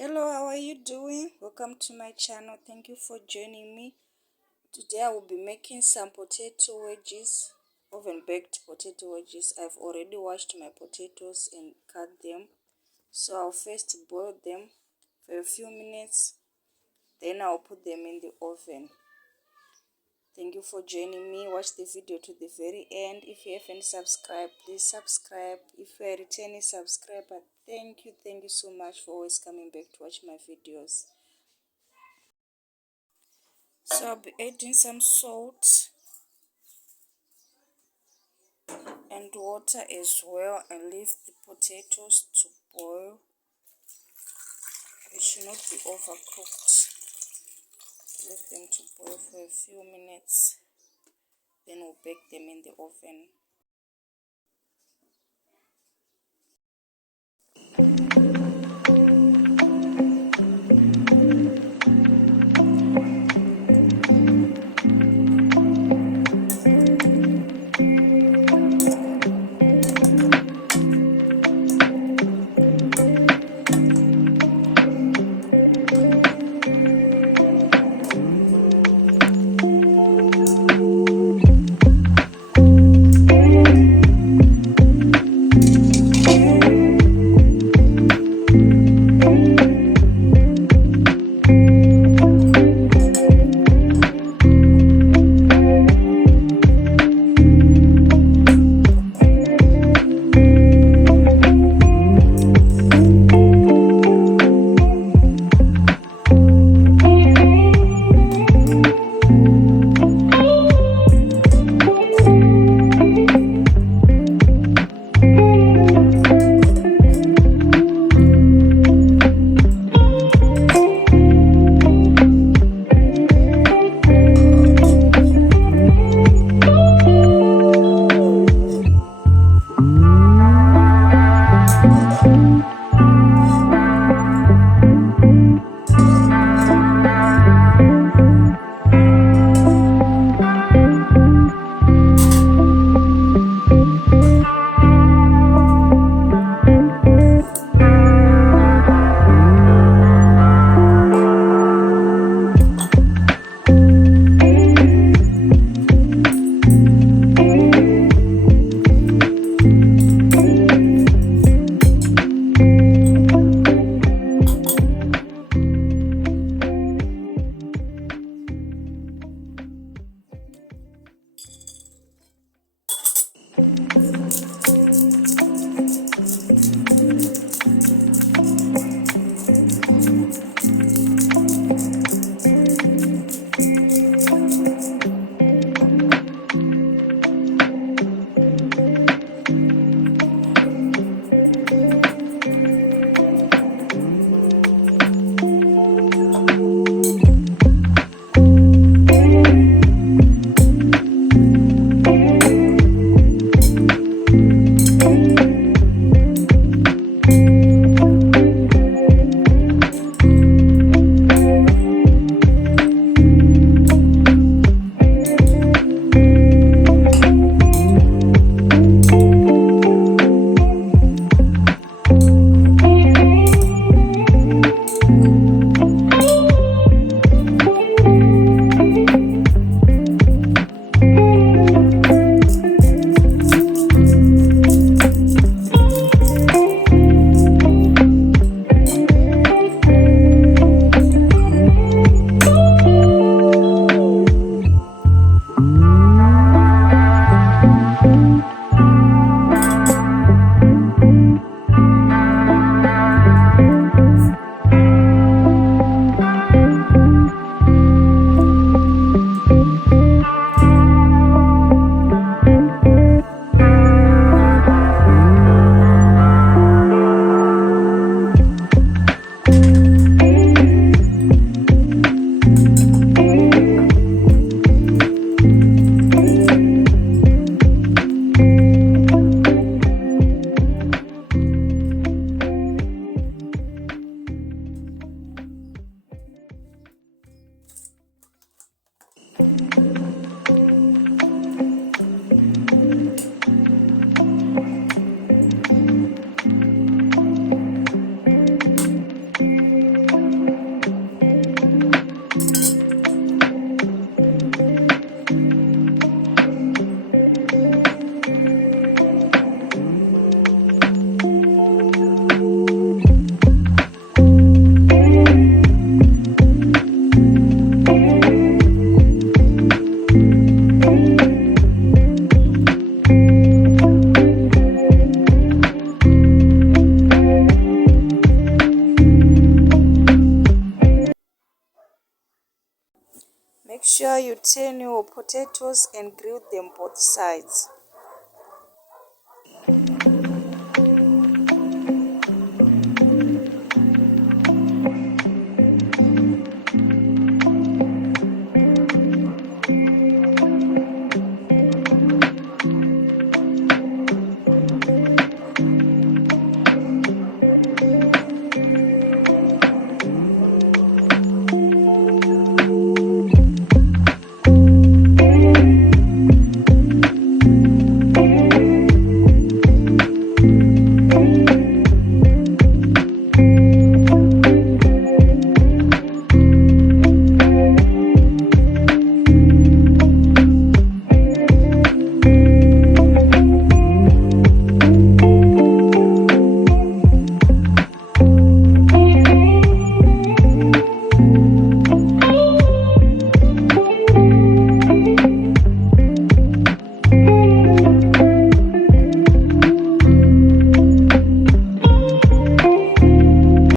Hello, how are you doing? Welcome to my channel. Thank you for joining me. Today I will be making some potato wedges, oven baked potato wedges. I've already washed my potatoes and cut them. So I'll first boil them for a few minutes, then I'll put them in the oven. Thank you for joining me. Watch the video to the very end. If you haven't subscribed, please subscribe. If you are a returning subscriber, thank you so much for always coming back to watch my videos. So I'll be adding some salt and water as well, and leave the potatoes to boil. They should not be overcooked. Leave them to boil for a few minutes, then we'll bake them in the oven. sure you turn your potatoes and grill them both sides.